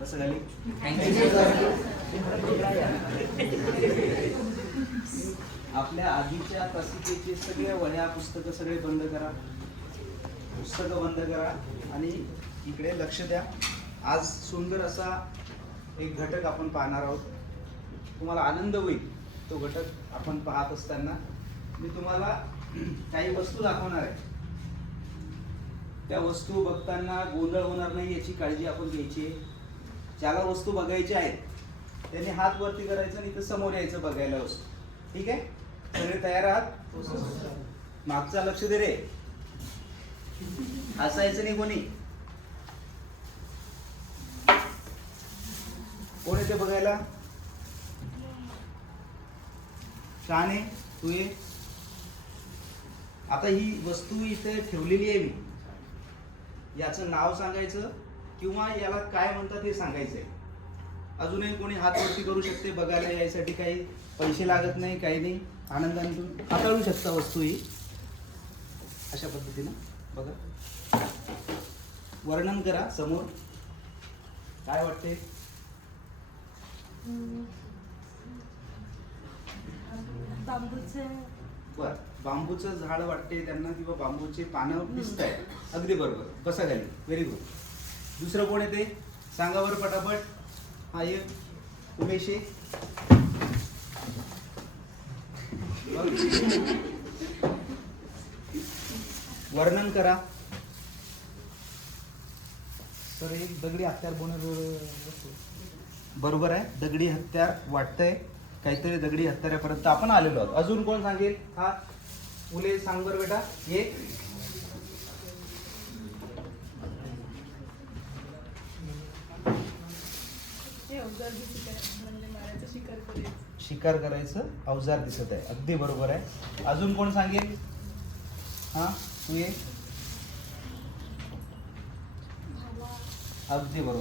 बस झाली. आपल्या आधीच्या तासिकेचे सगळे वह्या पुस्तकं सगळे बंद करा. पुस्तकं बंद करा आणि इकडे लक्ष द्या. आज सुंदर असा एक घटक आपण पाहणार आहोत. तुम्हाला आनंद होईल तो घटक आपण पाहत असताना. मी तुम्हाला काही वस्तू दाखवणार आहे. त्या वस्तू बघताना गोंधळ होणार नाही याची काळजी आपण घ्यायची आहे. ज्याला वस्तू बघायच्या आहेत त्यांनी हात वरती करायचं आणि इथं समोर यायचं बघायला वस्तू. ठीक आहे, सगळे तयार आहात? मागचा लक्ष दे रे, हसायचं नाही कोणी. कोण येते बघायला? छान आहे, तू ये. आता ही वस्तू इथे ठेवलेली आहे मी. याचं नाव सांगायचं किंवा याला काय म्हणतात हे सांगायचंय. अजूनही कोणी हात वरती करू शकते बघायला. यायसाठी काही पैसे लागत नाही, काही नाही. आनंदाने तुम्ही हाताळू शकता वस्तू ही अशा पद्धतीनं. बघा, वर्णन करा समोर. काय वाटते? बर, बांबूचं झाड वाटते त्यांना किंवा बांबूचे पानं दिसत आहे. अगदी बरोबर, बसा खाली. Very good. दुसरं कोण येते सांगा बरं पटापट. हा ये उमेश. वर्णन करा. तर एक दगडी हत्यार बरोबर आहे. दगडी हत्यार वाटतंय, काहीतरी दगडी हत्यारापर्यंत आपण आलेलो आहोत. अजून कोण सांगेल? हा मुले सांग बरं बेटा. ये. शिकार करायचं अवजार दिसत आहे. अगदी बरोबर आहे. अजून कोण सांगेल? हा तू ये. अगदी बरोबर.